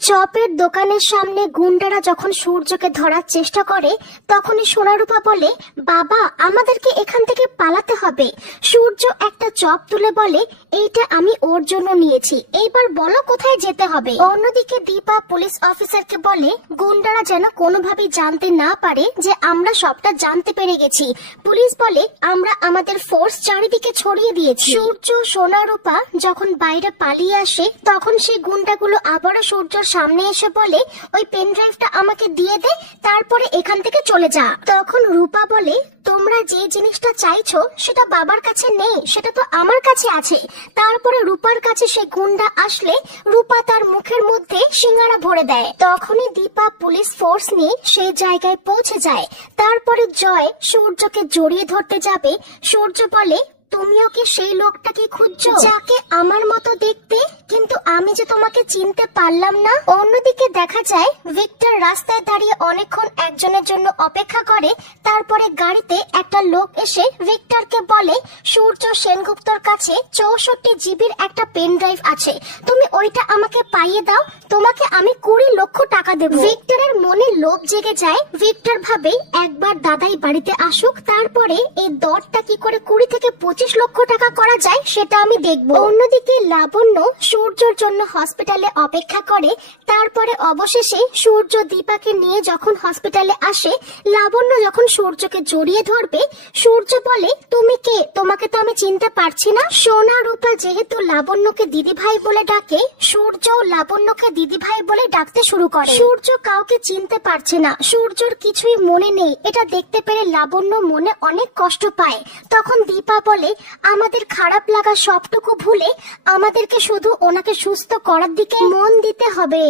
চপের দোকানের সামনে গুন্ডারা যখন সূর্যকে ধরার চেষ্টা করে তখনই সোনারূপা বলে, বাবা আমাদেরকে এখান থেকে পালাতে হবে। সূর্য একটা চপ তুলে বলে, এইটা আমি ওর জন্য নিয়েছি, এইবার বলো কোথায় যেতে হবে। অন্যদিকে দীপা পুলিশ অফিসারকে বলে, গুন্ডারা যেন কোনোভাবেই জানতে না পারে যে আমরা সবটা জানতে পেরে গেছি। পুলিশ বলে, আমরা আমাদের ফোর্স চারিদিকে ছড়িয়ে দিয়েছি। সূর্য সোনারূপা যখন বাইরে পালিয়ে আসে তখন সেই গুন্ডাগুলো আবারও সূর্যর সামনে এসে বলে, ওই পেন ড্রাইভটা আমাকে দিয়ে দে, তারপরে এখান থেকে চলে যা। তখন রূপা বলে, তোমরা যে জিনিসটা চাইছো সেটা বাবার কাছে নেই, সেটা তো আমার কাছে আছে। তারপরে রূপার কাছে সে গুন্ডা আসলে রূপা তার মুখের মধ্যে সিঙ্গারা ভরে দেয়। তখনই দীপা পুলিশ ফোর্স নিয়ে সেই জায়গায় পৌঁছে যায়। তারপরে জয় সূর্যকে জড়িয়ে ধরতে যাবে। সূর্য বলে, তুমিও কি সেই লোকটাকে খুঁজছো যাকে আমার মতো দেখতে, কিন্তু আমি যে তোমাকে চিনতে পারলাম না। অন্যদিকে দেখা যায় ভিক্টর রাস্তায় দাঁড়িয়ে অনেকক্ষণ একজনের জন্য অপেক্ষা করে। তারপরে গাড়িতে একটা লোক এসে ভিক্টরকে বলে, সূর্য সেনগুপ্তর কাছে 64 জিবির একটা পেন ড্রাইভ আছে, তুমি ওইটা আমাকে পাইয়ে দাও, তোমাকে আমি 20 লক্ষ টাকা দেব। ভিক্টরের মনে লোভ জেগে যায়। ভিক্টর ভাবে একবার দাদাই বাড়িতে আসুক, তারপরে এই দরটা কি করে 20 থেকে 25 লক্ষ টাকা করা যায় সেটা আমি দেখব। অন্যদিকে লাবণ্য সূর্যর জন্য হসপিটালে অপেক্ষা করে। তারপরে অবশেষে সূর্য দীপাকে নিয়ে যখন হসপিটালে আসে, লাবণ্য যখন সূর্যকে জড়িয়ে ধরবে, সূর্য বলে, তুমি কে, তোমাকে তো আমি চিনতে পারছি না। সোনা রূপা যেহেতু লাবণ্যকে দিদিভাই বলে ডাকে, সূর্য লাবণ্যকে দিদিভাই বলে ডাকতে শুরু করে। সূর্য কাউকে চিনতে পারছে না, সূর্যর কিছুই মনে নেই। এটা দেখতে পেরে লাবণ্য মনে অনেক কষ্ট পায়। তখন দীপা বলে, আমাদের খারাপ লাগা সবটুকু ভুলে আমাদেরকে শুধু ওনাকে সুস্থ করার দিকে মন দিতে হবে।